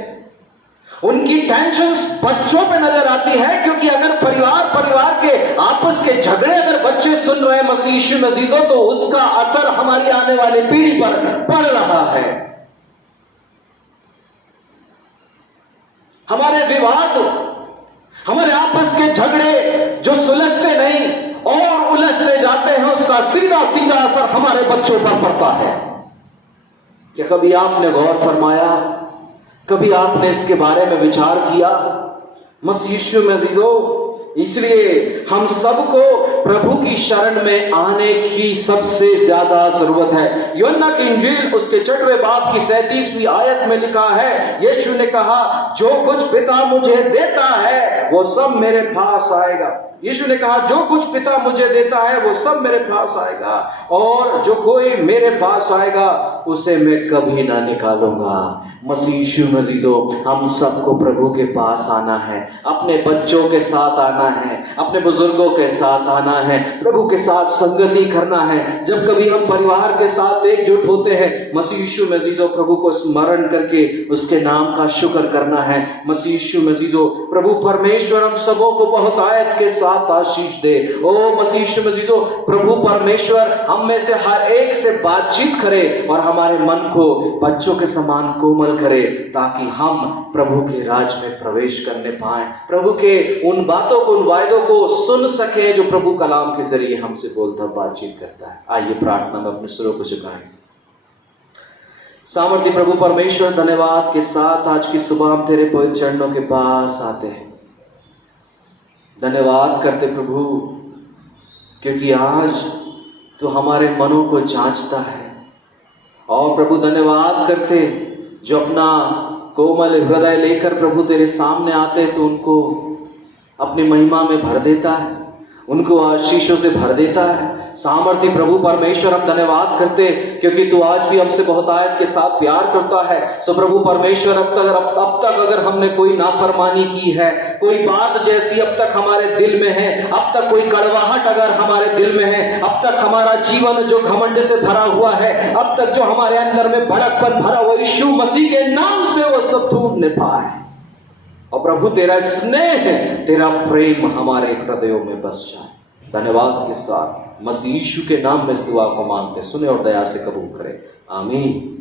उनकी टेंशन्स बच्चों पे नजर आती है, क्योंकि अगर परिवार के आपस के झगड़े अगर बच्चे सुन रहे हैं मसीह यीशु में अजीजों, तो उसका असर हमारी आने वाली पीढ़ी पर पड़ रहा है। हमारे विवाद, हमारे आपस के झगड़े जो सुलझते नहीं और उलझते जाते हैं, उसका सीधा सीधा असर हमारे बच्चों पर पड़ता है। क्या कभी आपने गौर फरमाया, कभी आपने इसके बारे में विचार किया? मसीह यीशु में अजीजों, इसलिए हम सबको प्रभु की शरण में आने की सबसे ज्यादा जरूरत है। यूहन्ना की इंजील उसके 6वें बाब की 37वीं आयत में लिखा है, यीशु ने कहा, जो कुछ पिता मुझे देता है वो सब मेरे पास आएगा। यीशु ने कहा, जो कुछ पिता मुझे देता है वो सब मेरे पास आएगा, और जो कोई मेरे पास आएगा उसे मैं कभी ना निकालूंगा। मसीह यीशु में अजीजों, हम सबको प्रभु के पास आना है, अपने बच्चों के साथ आना है, अपने बुजुर्गों के साथ आना है, प्रभु के साथ संगति करना है। जब कभी हम परिवार के साथ एकजुट होते हैं, मसीह यीशु में अजीजों, प्रभु को स्मरण करके उसके नाम का शुक्र करना है। मसीह यीशु में अजीजों, प्रभु परमेश्वर हम सबों को बहुत आयत के साथ आशीष दे। ओ मसीह यीशु में अजीजों, प्रभु परमेश्वर हम में से हर एक से बातचीत करे और हमारे मन को बच्चों के समान कोमल करे, ताकि हम प्रभु के राज में प्रवेश करने पाए, प्रभु के उन बातों को, उन वायदों को सुन सके जो प्रभु कलाम के जरिए हमसे बोलता बातचीत करता है। आइए प्रार्थना में अपने सुरों को झुकाएं। सामर्थी प्रभु परमेश्वर, धन्यवाद के साथ आज की सुबह हम तेरे पवित्र चरणों के पास आते हैं। धन्यवाद करते प्रभु, क्योंकि आज तो हमारे मनों को जांचता है। और प्रभु धन्यवाद करते जो अपना कोमल हृदय लेकर प्रभु तेरे सामने आते, तो उनको अपनी महिमा में भर देता है, उनको आशीषों से भर देता है। सामर्थी प्रभु परमेश्वर, हम धन्यवाद करते क्योंकि तू आज भी हमसे बहुत आयत के साथ प्यार करता है। सो प्रभु परमेश्वर, अब तक अगर हमने कोई नाफरमानी की है, कोई बात जैसी अब तक हमारे दिल में है, अब तक कोई कड़वाहट अगर हमारे दिल में है, अब तक हमारा जीवन जो घमंड से भरा हुआ है, अब तक जो हमारे अंदर में भड़कपन भरा हुआ, यीशु मसीह के नाम से वो सब टूटने पाए। और प्रभु तेरा स्नेह, तेरा प्रेम हमारे हृदयों में बस जाए। धन्यवाद के साथ मसीह यीशु के नाम में इस दुआ को मांगते, सुने और दया से कबूल करें। आमीन।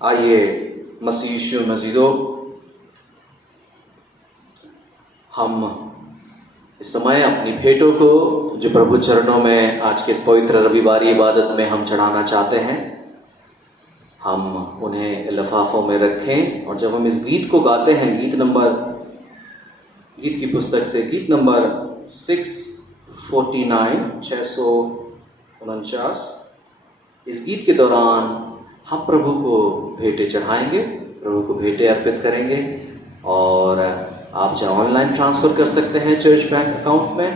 आइए मसीह यीशु मसीदों, हम इस समय अपनी भेंटों को जो प्रभु चरणों में आज के इस पवित्र रविवारी इबादत में हम चढ़ाना चाहते हैं, हम उन्हें लिफाफों में रखें। और जब हम इस गीत को गाते हैं, गीत की पुस्तक से गीत नंबर 649, इस गीत के दौरान हम प्रभु को भेंटें चढ़ाएंगे। प्रभु को भेंटें अर्पित करेंगे। और आप चाहे ऑनलाइन ट्रांसफर कर सकते हैं चर्च बैंक अकाउंट में,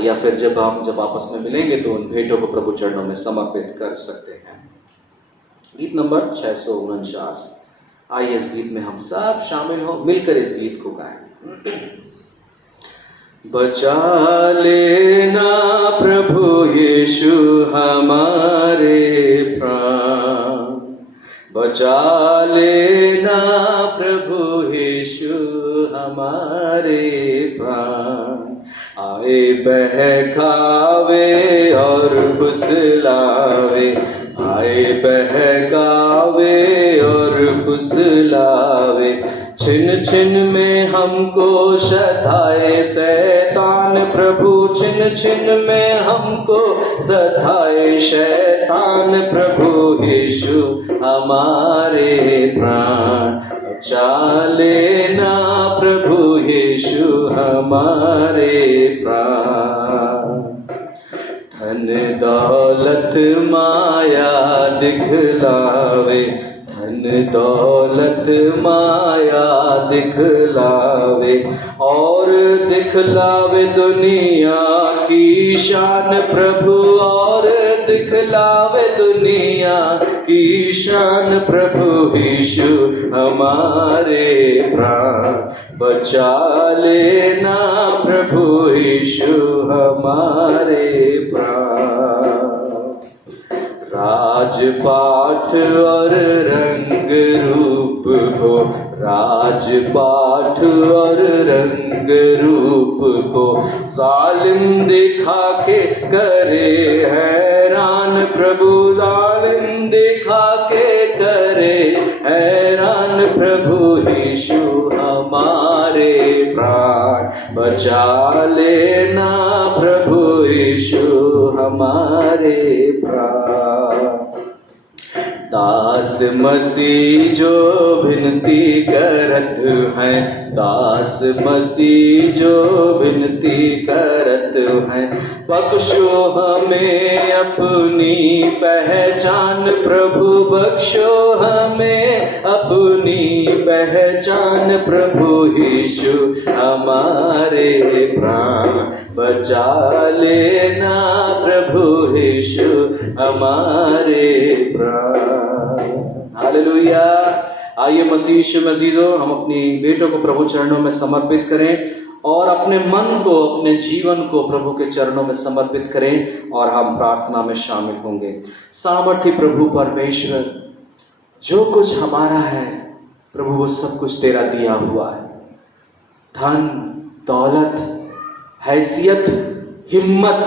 या फिर जब आपस में मिलेंगे तो उन भेंटों को प्रभु चरणों में समर्पित कर सकते हैं। गीत नंबर 649। आइए इस गीत में हम सब शामिल हो, मिलकर इस गीत को गाएं। बचा लेना प्रभु यीशु हमारे प्राण, बचा लेना प्रभु यीशु हमारे प्राण। आए बहकावे और फुसलावे, आए बहकावे और फुसलावे। छिन छिन में हमको सताए शैतान प्रभु, छिन छिन में हमको सताए शैतान प्रभु यीशु हमारे प्राण। बचा लेना प्रभु यीशु हमारे प्राण। धन दौलत माया दिखलावे, धन दौलत माया दिखलावे, और दिखलावे दुनिया की शान प्रभु, और दिखलावे दुनिया की शान प्रभु यीशु हमारे प्राण। बचा लेना प्रभु यीशु हमारे प्राण। राजपाठ और रंग रूप हो, राजपाठ और रंग रूप को सालिम दिखा के करे हैरान प्रभु, सालिम दिखा के करे हैरान प्रभु यीशु हमारे प्राण। बचा लेना प्रभु यीशु हमारे प्राण। दास मसीह जो विनती करत हैं, दास मसीह जो विनती करत हैं, बख्शो हमें अपनी पहचान प्रभु, बख्शो हमें अपनी पहचान प्रभु यीशु हमारे प्राण। बचा लेना प्रभु यीशु हमारे प्राण। हालेलुया। आइए मसीह हम अपनी बेटों को प्रभु चरणों में समर्पित करें और अपने मन को, अपने जीवन को प्रभु के चरणों में समर्पित करें और हम प्रार्थना में शामिल होंगे। सामर्थी प्रभु परमेश्वर, जो कुछ हमारा है प्रभु वो सब कुछ तेरा दिया हुआ है। धन दौलत, हैसियत, हिम्मत,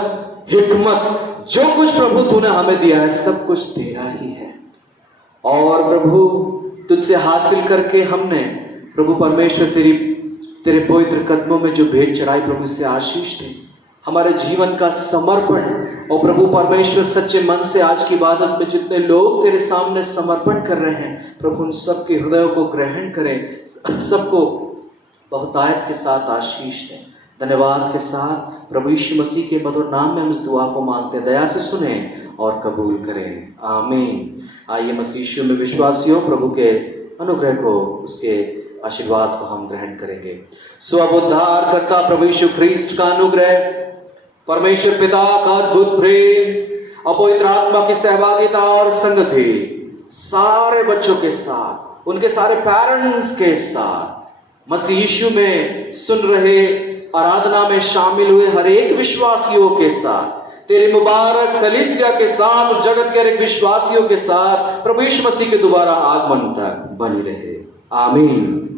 हिकमत, जो कुछ प्रभु तूने हमें दिया है सब कुछ तेरा ही है। और प्रभु तुझसे हासिल करके हमने प्रभु परमेश्वर तेरे पवित्र कदमों में जो भेंट चढ़ाई प्रभु से आशीष दे। हमारे जीवन का समर्पण, और प्रभु परमेश्वर सच्चे मन से आज की इबादत में जितने लोग तेरे सामने समर्पण कर रहे हैं प्रभु उन सबके हृदयों को ग्रहण करें, सबको बहुतायत के साथ आशीष दें। धन्यवाद के साथ प्रभु यीशु मसीह के मधुर नाम में हम इस दुआ को मांगते हैं, दया से सुने और कबूल करें। आमीन। आइए मसीह यीशु में विश्वासियों प्रभु के अनुग्रह को, उसके आशीर्वाद को हम ग्रहण करेंगे। स्वउद्धार करता प्रभु यीशु ख्रीस्ट का अनुग्रह, परमेश्वर पिता का अद्भुत प्रेम और पवित्र आत्मा की सहभागिता और संगति सारे बच्चों के साथ, उनके सारे पेरेंट्स के साथ, मसीह यीशु में सुन रहे, आराधना में शामिल हुए हर एक विश्वासियों के साथ, तेरी मुबारक कलीसिया के साथ, जगत के हर एक विश्वासियों के साथ प्रभु यीशु मसीह के दोबारा आगमन तक बनी रहे। आमीन।